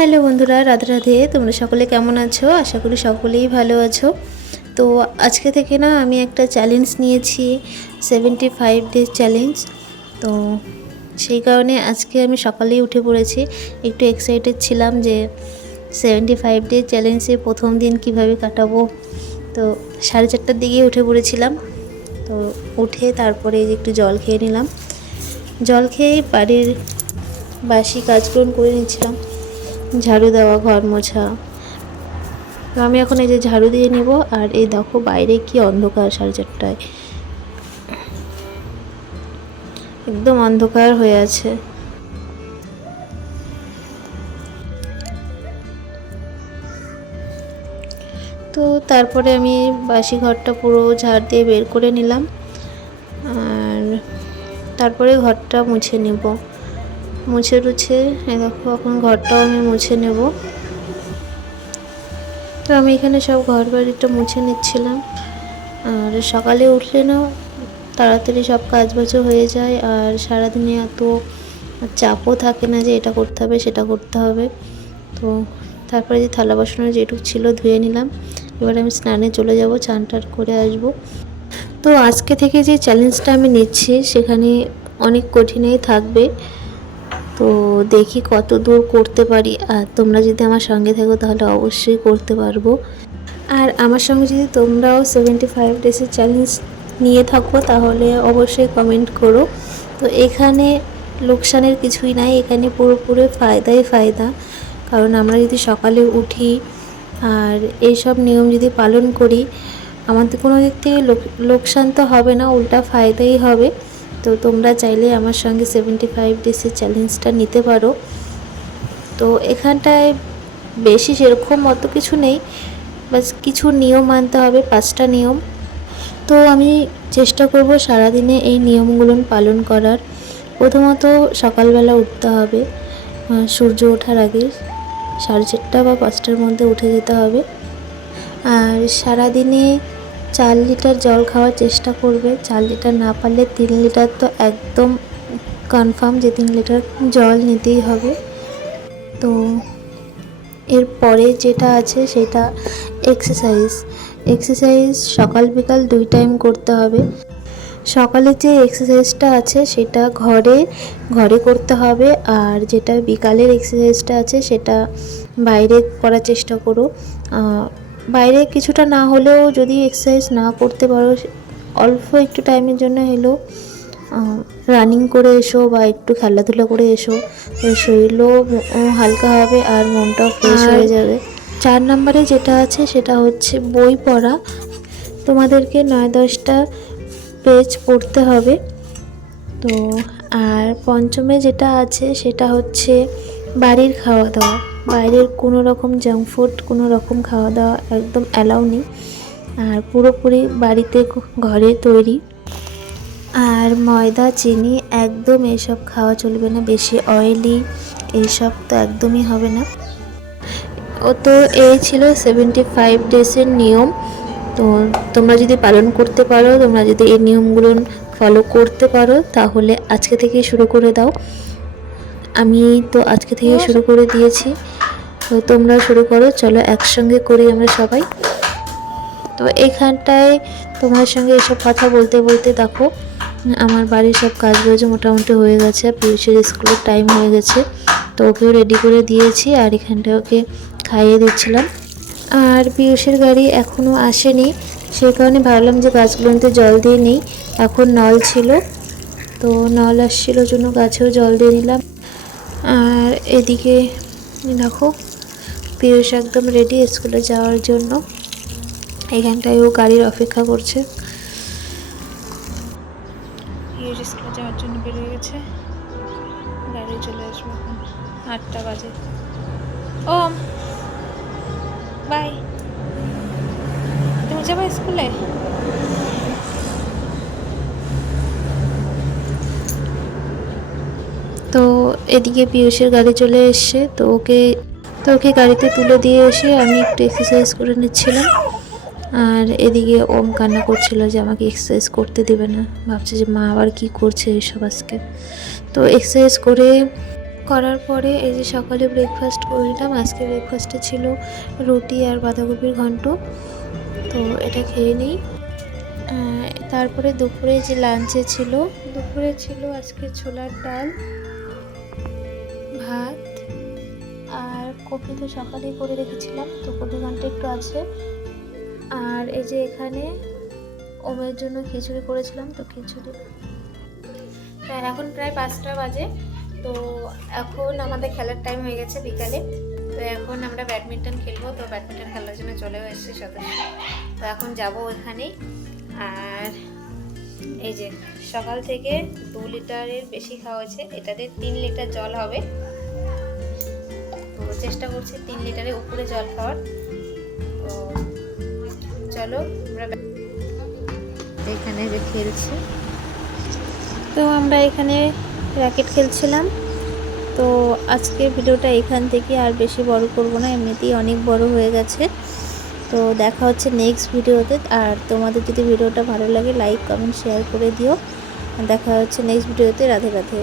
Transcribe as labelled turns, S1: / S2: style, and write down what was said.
S1: Hello বন্ধুরা, রাধে রাধে। তোমরা সকলে কেমন আছো? আশা করি সকলেই ভালো আছো। তো আজকে থেকে না, আমি একটা চ্যালেঞ্জ নিয়েছি সেভেন্টি ফাইভ ডেজ চ্যালেঞ্জ তো সেই কারণে আজকে আমি সকালেই উঠে পড়েছি। একটু এক্সাইটেড ছিলাম যে সেভেন্টি ফাইভ ডেজ চ্যালেঞ্জে প্রথম দিন কীভাবে কাটাবো। তো সাড়ে চারটার দিকে উঠে পড়েছিলাম। তো উঠে তারপরে একটু জল খেয়ে নিলাম। জল খেয়েই বাড়ির বাসি কাজগুলো করে নিচ্ছিলাম। ঝাড়ু দেওয়া, ঘর মোছা। তো আমি এখন এই যে ঝাড়ু দিয়ে নিব, আর এই দেখো বাইরে কি অন্ধকার সাড়ে চারটায়। একদম অন্ধকার হয়ে আছে। তো তারপরে আমি বাসি ঘরটা পুরো ঝাড় দিয়ে বের করে নিলাম, আর তারপরে ঘরটা মুছে নেব। মুছে টুছে দেখো, এখন ঘরটাও আমি মুছে নেব। তো আমি এখানে সব ঘর বাড়িটা মুছে নিচ্ছিলাম। আর সকালে উঠলে না, তাড়াতাড়ি সব কাজ হয়ে যায়, আর সারাদিনে এত চাপও থাকে না যে এটা করতে হবে, সেটা করতে হবে। তো তারপরে যে থালা বাসনের যেটুকু ছিল ধুয়ে নিলাম। এবার আমি স্নানে চলে যাব, চান টান করে আসব। তো আজকে থেকে যে চ্যালেঞ্জটা আমি নিচ্ছি, সেখানে অনেক কঠিনই থাকবে। তো দেখি কত দূর করতে পারি। আর তোমরা যদি আমার সঙ্গে থাকো তাহলে অবশ্যই করতে পারব। আর আমার সঙ্গে যদি তোমরাও সেভেন্টি ফাইভ ডেসের চ্যালেঞ্জ নিয়ে থাকো তাহলে অবশ্যই কমেন্ট করো। তো এখানে লোকসানের কিছুই নাই, এখানে পুরোপুরি ফায়দাই ফায়দা। কারণ আমরা যদি সকালে উঠি আর এইসব নিয়ম যদি পালন করি, আমাদের কোনো দিক থেকে লোকসান তো হবে না, উল্টা ফায়দাই হবে। তো তোমরা চাইলে আমার সঙ্গে সেভেন্টি ফাইভ ডেসের চ্যালেঞ্জটা নিতে পারো। তো এখানটায় বেশি সেরকম অত কিছু নেই, বাস কিছু নিয়ম মানতে হবে, পাঁচটা নিয়ম। তো আমি চেষ্টা করব সারাদিনে এই নিয়মগুলো পালন করার। প্রথমত সকালবেলা উঠতে হবে সূর্য ওঠার আগে সাড়ে চারটা বা পাঁচটার মধ্যে উঠে যেতে হবে। আর সারাদিনে চার লিটার জল খাওয়ার চেষ্টা করবে। চার লিটার না পারলে তিন লিটার তো একদম কনফার্ম যে তিন লিটার জল নিতেই হবে। তো এরপরে যেটা আছে সেটা এক্সারসাইজ এক্সারসাইজ সকাল বিকাল দুই টাইম করতে হবে। সকালে যে এক্সারসাইজটা আছে সেটা ঘরে ঘরে করতে হবে। আর যেটা বিকালের এক্সারসাইজটা আছে সেটা বাইরে করার চেষ্টা করো। বাইরে কিছুটা না হলেও যদি এক্সারসাইজ না করতে পারো অল্প একটু টাইমের জন্য হলেও রানিং করে এসো বা একটু খেলাধুলা করে এসো তো শরীরও হালকা হবে আর মনটাও ফ্রেশ হয়ে যাবে। চার নম্বরে যেটা আছে সেটা হচ্ছে বই পড়া। তোমাদেরকে নয় দশটা পেজ পড়তে হবে। তো আর পঞ্চমে যেটা আছে সেটা হচ্ছে বাড়ির খাওয়া দাওয়া। বাইরের কোনো রকম জাঙ্ক ফুড কোনো রকম খাওয়া দাওয়া একদম অ্যালাউ নেই। আর পুরোপুরি বাড়িতে ঘরে তৈরি। আর ময়দা, চিনি একদম এসব খাওয়া চলবে না। বেশি অয়েলি এইসব তো একদমই হবে না। ও তো এই ছিল সেভেন্টি ফাইভ ডেজের নিয়ম। তো তোমরা যদি পালন করতে পারো, তোমরা যদি এই নিয়মগুলো ফলো করতে পারো, তাহলে আজকে থেকে শুরু করে দাও। আমি তো আজকে থেকে শুরু করে দিয়েছি। তো তোমরা শুরু করো চলো একসঙ্গে করি আমরা সবাই। তো এখানটায় তোমার সঙ্গে এসব কথা বলতে বলতে দেখো আমার বাড়ির সব কাজ বাজ মোটামুটি হয়ে গেছে পিউষের স্কুলের টাইম হয়ে গেছে। তো ওকেও রেডি করে দিয়েছি আর এখানটায় ওকে খাইয়ে দিচ্ছিলাম। আর পিয়ুষের গাড়ি এখনও আসেনি সেই কারণে ভাবলাম যে গাছগুলোতে জল দিয়ে নিই। এখন নল ছিল তো নল আসছিল জন্য গাছেও জল দিয়ে নিলাম। আর এদিকে দেখো পিয়ুষ একদম রেডি স্কুলে যাওয়ার জন্য। এখানটায় ও গাড়ির অপেক্ষা করছে। পিয়ুষ স্কুলে যাওয়ার জন্য বেরিয়ে গেছে। গাড়ি চলে আসবে আটটা বাজে। ও বাই তুমি যাবে স্কুলে তো এদিকে পিয়ুষের গাড়ি চলে এসছে, তো ওকে তো ওকে গাড়িতে তুলে দিয়ে এসে আমি একটু এক্সারসাইজ করে নিচ্ছিলাম। আর এদিকে ওম কান্না করছিল যে আমাকে এক্সারসাইজ করতে দেবে না। ভাবছে যে মা আবার কি করছে এইসব আজকে। তো এক্সারসাইজ করে করার পরে এই যে সকালে ব্রেকফাস্ট করলাম, আজকে ব্রেকফাস্টে ছিল রুটি আর বাঁধাকপির ঘন্ট। তো এটা খেয়ে নিই। তারপরে দুপুরে যে লাঞ্চে ছিল, দুপুরে ছিল আজকে ছোলার ডাল। কপি তো সকালেই করে রেখেছিলাম, তো কপি ঘণ্টা একটু আছে। আর এই যে এখানে ওমের জন্য খিচুড়ি করেছিলাম, তো খিচুড়ি। তো এখন প্রায় পাঁচটা বাজে, তো এখন আমাদের খেলার টাইম হয়ে গেছে বিকালে। তো এখন আমরা ব্যাডমিন্টন খেলব, তো ব্যাডমিন্টন খেলার জন্য চলেও এসেছি সদস্য। তো এখন যাব ওইখানেই আর এই যে সকাল থেকে দু লিটারের বেশি খাওয়া হয়েছে, এটাতে তিন লিটার জল হবে। চেষ্টা করছি তিন লিটারের উপরে জল খাওয়ার। তো চলো আমরা এখানে যে খেলছি। তো আমরা এখানে র্যাকেট খেলছিলাম। তো আজকে ভিডিওটা এখান থেকে আর বেশি বড় করব না, এমনিতেই অনেক বড় হয়ে গেছে। তো দেখা হচ্ছে নেক্সট ভিডিওতে। আর তোমাদের যদি ভিডিওটা ভালো লাগে লাইক কমেন্ট শেয়ার করে দিও। দেখা হচ্ছে নেক্সট ভিডিওতে। রাধে রাধে।